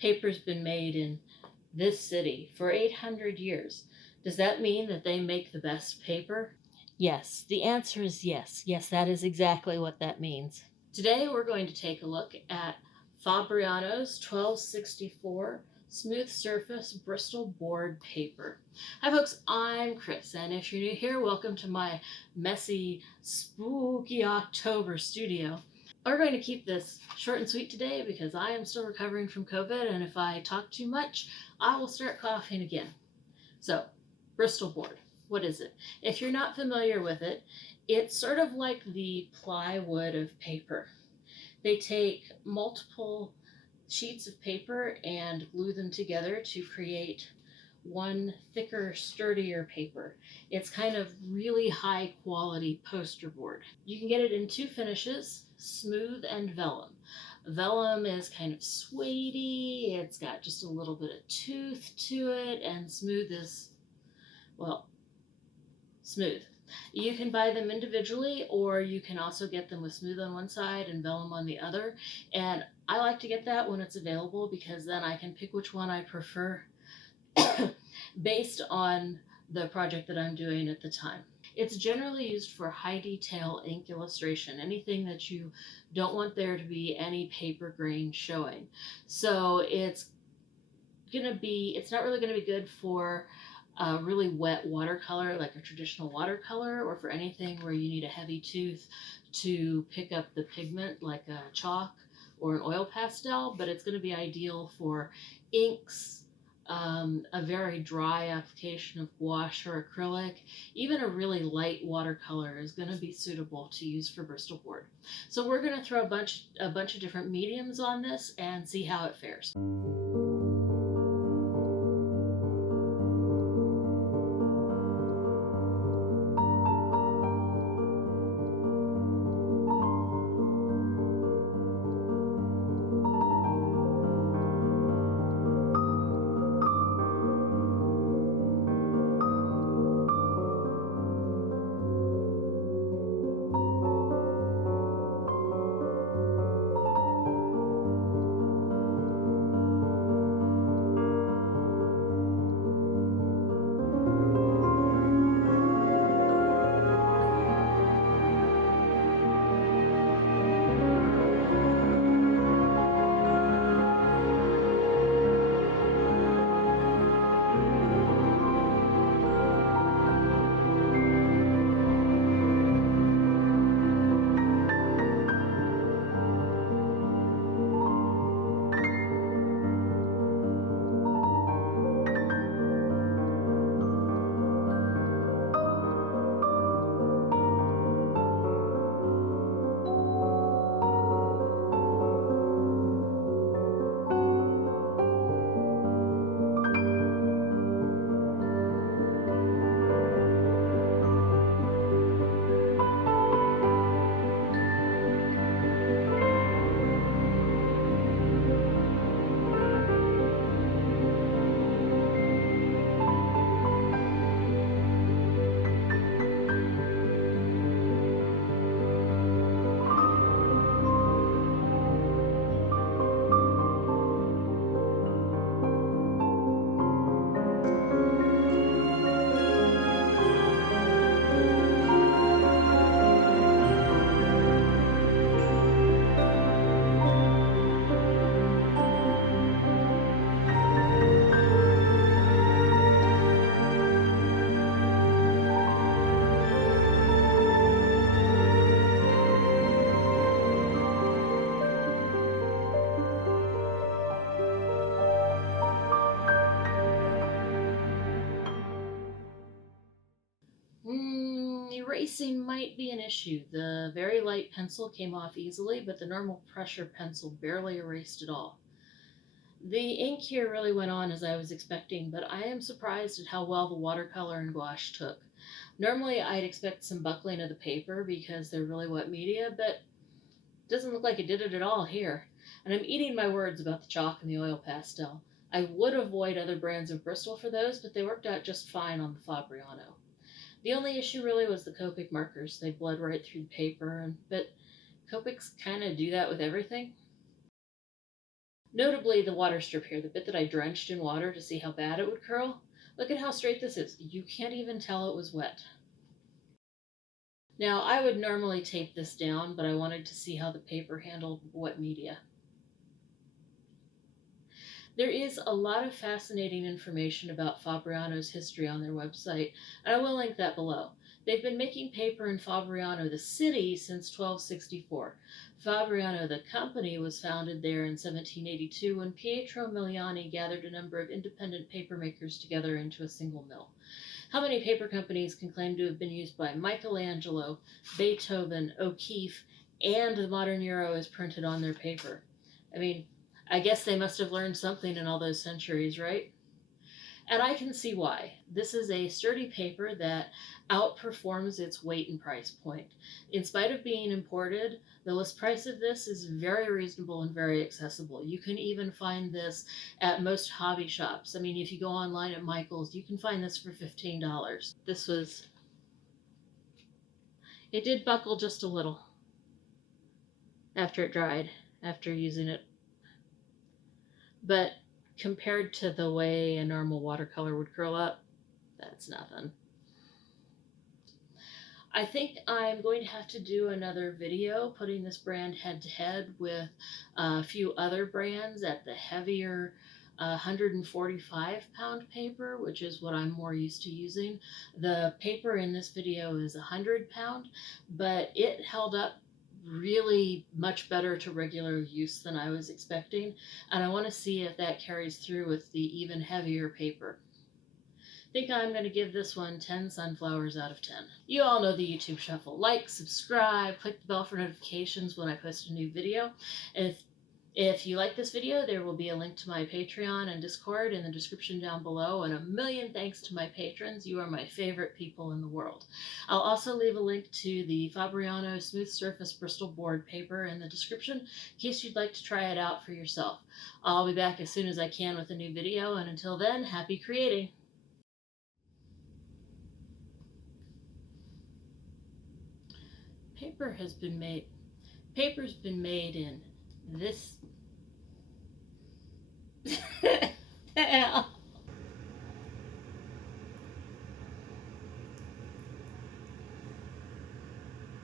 Paper's been made in this city for 800 years. Does that mean that they make the best paper? Yes, the answer is yes. Yes, that is exactly what that means. Today we're going to take a look at Fabriano's 1264 smooth surface Bristol board paper. Hi folks, I'm Chris, and if you're new here, welcome to my messy, spooky October studio. We're going to keep this short and sweet today because I am still recovering from COVID, and if I talk too much, I will start coughing again. So, Bristol board, what is it? If you're not familiar with it, it's sort of like the plywood of paper. They take multiple sheets of paper and glue them together to create one thicker, sturdier paper. It's kind of really high quality poster board. You can get it in two finishes, smooth and vellum. Vellum is kind of suedey, it's got just a little bit of tooth to it, and smooth is, well, smooth. You can buy them individually, or you can also get them with smooth on one side and vellum on the other. And I like to get that when it's available because then I can pick which one I prefer based on the project that I'm doing at the time. It's generally used for high detail ink illustration, anything that you don't want there to be any paper grain showing. So it's not really gonna be good for a really wet watercolor, like a traditional watercolor, or for anything where you need a heavy tooth to pick up the pigment, like a chalk or an oil pastel, but it's gonna be ideal for inks, a very dry application of gouache or acrylic. Even a really light watercolor is going to be suitable to use for Bristol board. So we're going to throw a bunch of different mediums on this and see how it fares. Erasing might be an issue. The very light pencil came off easily, but the normal pressure pencil barely erased at all. The ink here really went on as I was expecting, but I am surprised at how well the watercolor and gouache took. Normally I'd expect some buckling of the paper because they're really wet media, but it doesn't look like it did it at all here. And I'm eating my words about the chalk and the oil pastel. I would avoid other brands of Bristol for those, but they worked out just fine on the Fabriano. The only issue really was the copic markers. They bled right through the paper, but copics kind of do that with everything. Notably, the water strip here, the bit that I drenched in water to see how bad it would curl, look at how straight this is. You can't even tell it was wet. Now, I would normally tape this down, but I wanted to see how the paper handled wet media. There is a lot of fascinating information about Fabriano's history on their website, and I will link that below. They've been making paper in Fabriano, the city, since 1264. Fabriano, the company, was founded there in 1782 when Pietro Miliani gathered a number of independent papermakers together into a single mill. How many paper companies can claim to have been used by Michelangelo, Beethoven, O'Keeffe, and the modern euro is printed on their paper? I mean, I guess they must have learned something in all those centuries, right? And I can see why. This is a sturdy paper that outperforms its weight and price point. In spite of being imported, the list price of this is very reasonable and very accessible. You can even find this at most hobby shops. I mean, if you go online at Michael's, you can find this for $15. It did buckle just a little after it dried, after using it. But compared to the way a normal watercolor would curl up, that's nothing. I think I'm going to have to do another video putting this brand head to head with a few other brands at the heavier 145-pound paper, which is what I'm more used to using. The paper in this video is 100-pound, but it held up really much better to regular use than I was expecting, and I want to see if that carries through with the even heavier paper. I think I'm going to give this one 10 sunflowers out of 10. You all know the YouTube shuffle. Like, subscribe, click the bell for notifications when I post a new video. If you like this video, there will be a link to my Patreon and Discord in the description down below, and a million thanks to my patrons. You are my favorite people in the world. I'll also leave a link to the Fabriano Smooth Surface Bristol board paper in the description in case you'd like to try it out for yourself. I'll be back as soon as I can with a new video, and until then, happy creating! Paper's been made in this